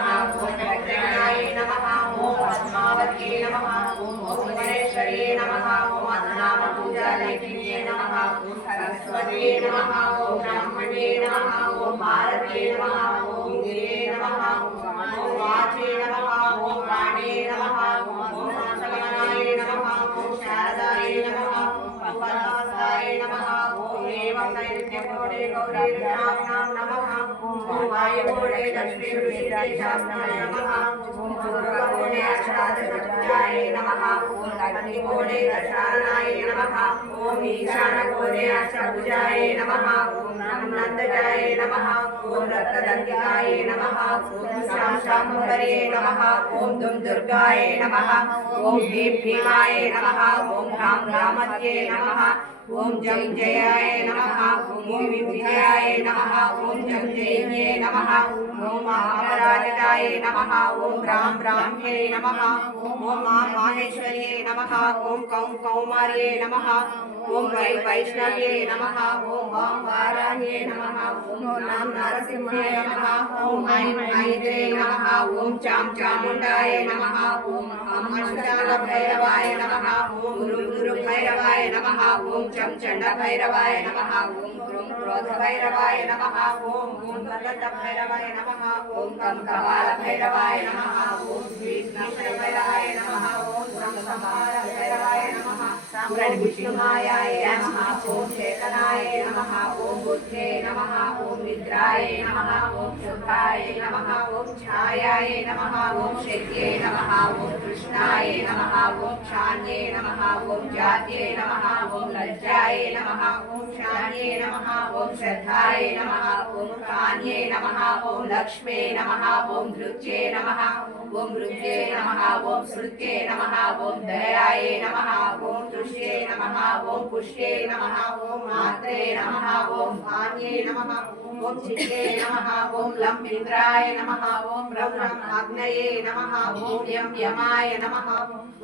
ఓం ప్రజ్ఞాయ నమః ఓం పద్మావత్యై నమః ఓం భువనేశ్వర్యై నమః ఓం అధనామ పూజాలక్ష్మ్యై నమః ఓం సరస్వత్యై నమః ఓం బ్రాహ్మణ్యై నమః ఓం భారత్యై నమః ఓం గిరే నమః ఓం వాచే నమః ఓం ప్రాణే నమః ఓం సకలనాయ నమః ఓం శారదాయ ఓం ఈశానకోడే అష్టభుజాయ ఓం నందజాయ ఓం రక్తదంతికాయ ఓం ఓం దుం దుర్గాయ ఓం భీం భీమాయ నమ ఓం రాం రామత్యే నమ ఓం జం జయాయ నమ ఓం విజయాయ నమ ఓం జం దేవ్యే నమ ఓం మహాపరాజితాయ నమ ఓం రాం రామ్యే నమ ఓం మా మాహేశ్వర్యే నమ ఓం కౌం కౌమార్యే నమ ఓం వై వైష్ణవ్యే నమ ఓం వాం వారాణ్యే నమ ఓం నాం నరసింహాయ నమ ఓం ఐం ఐద్రే నమ ఓం చాం చాముండాయ నమ ఓం అమృతాల భైరవాయ నమ ఓం గురు గురు భైరవాయ నమ ఓం చం చండ భైరవాయ నమ ఓం గ్రుం క్రోధ భైరవాయ ఓం ఓం భగత భైరవాయ ఓం కం కపాల ఓం విష్ణు భైరవాయ ఓం ఓం చేతనాయ నమ ఓం బుద్ధే నమ ఓం నిద్రాయ నమ ఓం ఛాయాయ నమ ఓం శక్త్యై నమ ఓం కృష్ణాయ నమ ఓం క్షాన్యే నమ ఓం జాత్యే నమ ఓం లజ్జాయ నమ ఓం శాన్యే నమ ఓం శ్రద్ధాయ నమ ఓం కాన్యే నమ ఓం లక్ష్మే నమ ఓం ధృత్యే నమ ఓం రుద్రే నమ ఓం శృత్యే నమ ఓం దయాయ నమ ఓం తుష్యే నమ ఓం పుష్యే నమ ఓం మాత్రే నమ ఓం భాన్యే నమ ఓం చిత్తే నమ ఓం లం ఇంద్రాయ నమః ఓం బ్రహ్మం ఆగ్నయే నమః ఓం యం యమాయ నమః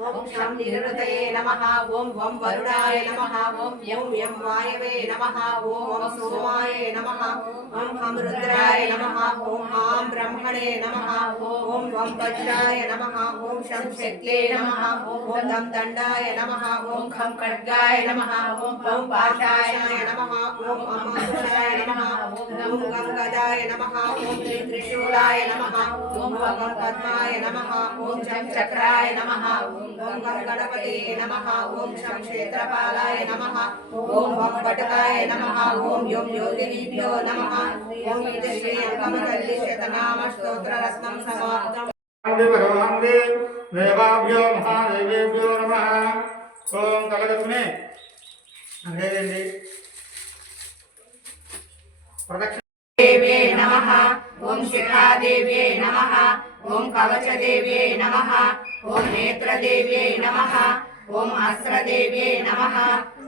ఓం శం నిరుతయే నమః ఓం వం వరుణాయ నమః ఓం యం యం వాయవే నమః ఓం వం సోమాయ నమః ఓం హం రుద్రాయ నమః ఓం ఆం బ్రహ్మణే నమః ఓం వం వజ్రాయ నమః ఓం శం శక్తే నమః ఓం దం దండాయ నమః ఓం ఖం ఖడ్గాయ నమః ఓం వం పాశాయ నమః ఓం అమాసురాయ నమః ఓం గం గదాయ నమః ఓం త్రిం త్రిశూలాయ నమః ఓం గం పద్మాయ నమః ఓం చం చక్రాయ నమః ఓం గం గం గణపతే నమః ఓం శం క్షేత్రపాలాయ నమః ఓం వం వటకాయ నమః ఓం యోం యోగినీభ్యో నమః ఓం ఇది శ్రీ అంకమతల్లి శతనామ స్తోత్ర రత్నం సమాప్తం వందే పరమాందే దేవాభ్యో మహాదేవేభ్యో నమ ఓం కలగతునే అదేండి ప్రదక్షిణ దేవ్యే నమః ఓం శిఖాదేవ్యై నమ. ఓం కవచదేవ్యై నమ. ఓం నేత్రదేవ్యై నమ. ఓం అస్రదేవ్యై నమ.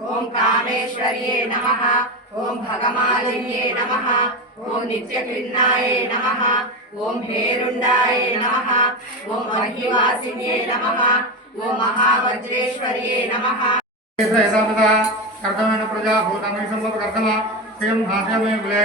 ఓం కామేశ్వర్యే నమ. ఓం భగమాలిన్యే నమ. ఓం నిత్యక్లిన్నాయే నమ. ఓం హేరుండాయే నమ. ఓం మహివాసిన్యే నమ. ఓం మహావజ్రేశ్వర్యే నమ. అర్థమైన కర్తమైన ప్రజాభూతమై సంభవకర్తమ శ్రియం భాష్యమే కులే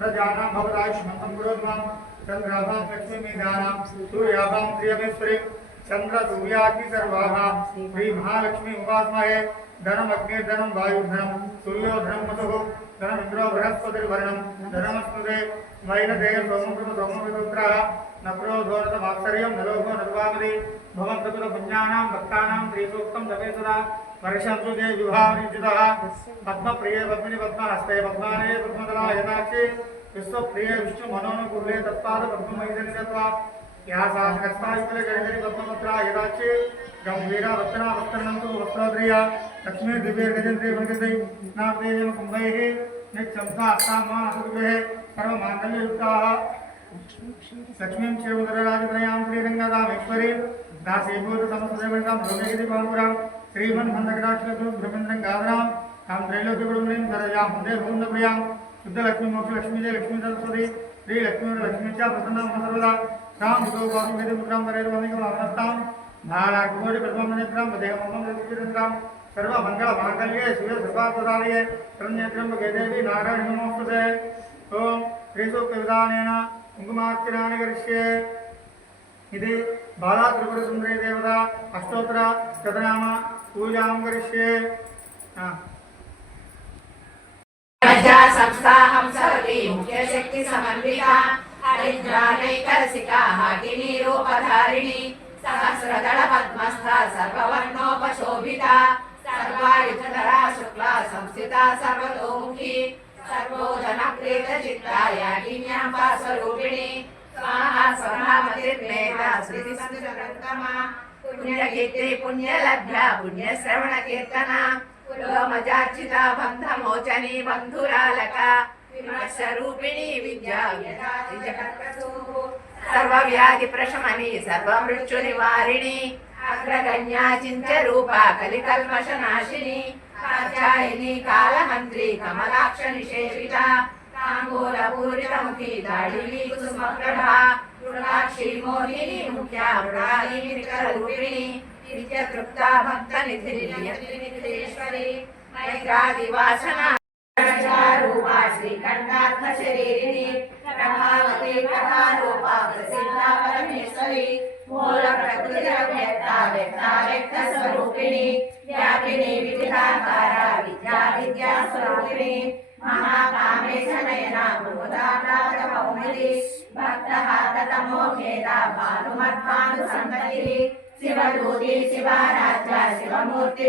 प्रजानां भवदायुष्मतं गुरुर्मां चन्द्राभां लक्ष्मीमेधानां सूर्याभां त्रियमेश्वरीं चन्द्रसूर्याग्निसर्वाभां श्रीमहालक्ष्मी उपास्महे धनमग्निर्धनं वायुर्धनं सूर्योधनं मधुः धनमिन्द्रो बृहस्पतिर्वर्णं, धनमस्तुते वैनदेह सोमकृत सोमकृतोग्रः नप्रोधोरतमाक्षर्यं नलोभो नद्वामदे भवन्तपुरपुण्यानां भक्तानां त्रिसूक्तं जपे सदा। परिशंसुते विभावनिंचितः पद्मप्रिये पद्मिनि पद्मी पद्मालये हस्ते यथाक्षे। विश्वप्रिये विश्व प्रिय विष्णु दत्वा या सा हस्तायुकुले गरिहरि पद्ममुद्रा यथाक्षे। गम्भीरा वस्त्रा लक्ष्मी दिव्ये అస్తామాసుభే సర్వమాంగళ్యయుక్తాः గాదరాం తాం త్రైలోక్య కుటుంబీం సరజాం హృదయ భూంద ప్రియాం శుద్ధలక్ష్మి మోక్షలక్ష్మి జయ లక్ష్మీ సరస్వతి శ్రీ లక్ష్మీ లక్ష్మీ చ ప్రసన్నం సర్వదా రామ్ భూతో వాసు వేద నారాకోటి ప్రథమం నేత్రం దేవమం దివ్యంద్రాం మాంగళ్యే శివ సర్వాత్మదాలయే శరణ్యేత్రం దేవి నారాయణ నమోస్తుతే ఓం శ్రీసూక్త విధానేన కుంకుమార్చనాన్ని కరిష్యే. ఇది బాలా త్రిపుర సుందరీ దేవత అష్టోత్తర శతనామ పూజాం కరిష్యే ఆ. ప్రజా సంస్థాహం సర్వీ ముఖ్య శక్తి సమన్విత హరిద్రానైకరసిక హాకిని రూపధారిణి సహస్రదళ పద్మస్థ సర్వవర్ణోపశోభిత సర్వాయుధరా శుక్ల సంస్థిత సర్వతోముఖి పుణ్యకీర్తి పుణ్యలభ్య పుణ్యశ్రవణ కీర్తన పురోమజార్చిత బంధమోచని బంధురాలక విమర్శరూపిణి విద్యా సర్వవ్యాధి ప్రశమని సర్వమృత్యు నివారిణి అగ్రగణ్యా చింత రూప కలికల్మష నాశిని కాచాయిని కాలహంత్రి కమలాక్ష నిషేవిత తాంబూల పూరిత ముఖి దాడిని కుసుమ मृणाक्षी मोहिनी मुख्या मृणाली विकरूपिणी नित्यतृप्ता भक्तनिधिश्वरी मैत्रादिवासना रूपा श्रीकण्ठात्मशरीरिणी प्रभावती प्रभारूपा प्रसिद्धा परमेश्वरी मूलप्रकृतिरव्यक्ता व्यक्ता व्यक्तस्वरूपिणी ప్రభారూప ప్రసిద్ధ పరమేశ్వరి మూల ప్రకృతి వ్యక్త వ్యక్త వ్యక్త స్వరూపిణి వ్యాపిని వివిధాకార విద్యా విద్యా స్వరూపిణి మహాకామేశ నయన ముదానాథ కౌముది భక్త తమో భేద భానుమద్భాను సంతతి శివదూతి శివారాధ్య శివమూర్తి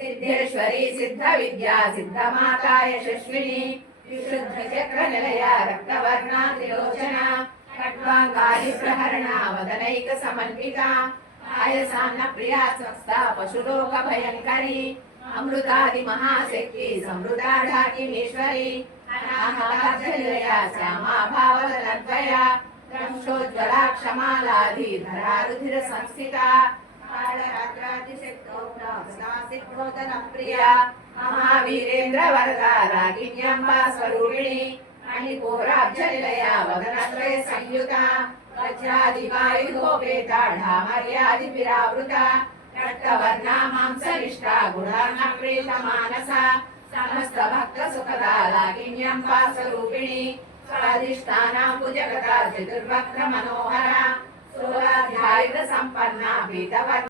గణనాథంబ సిద్ధేశ్వరి సిద్ధ విద్యా సిద్ధమాతా యశస్విని. విశుద్ధ చక్ర నిలయ రక్తవర్ణా త్రిలోచన ఖడ్వాంగాది ప్రహరణ వదనైక సమన్విత. ఆయసాన్న ప్రియా స్వస్థ పశులోక భయంకరి. అమృతాది మహాశక్తి సమృద్ధాఢాకిమేశ్వరి అనాహతాజలయ శ్యామా క్షమాలాధి ధరారుధిర సంస్థిత. మహావీరేంద్ర వరద రాగిణ్యంబా స్వరూపిణి మణిపూరాబ్జనిలయా వదనత్రయ సంయుత వజ్రాదివాయుధోపేతాఢామర్యాది విరావృత రక్తవర్ణ మాంసనిష్ట గుణార్ణ ప్రేత మానస సమస్త భక్త సుఖదా లాగిన్యంబా స్వరూపిణి స్వాధిష్టానాంబు జగత చతుర్వక్ర మనోహర సోలాధ్యాయుత సంపన్న పీతవర్ణ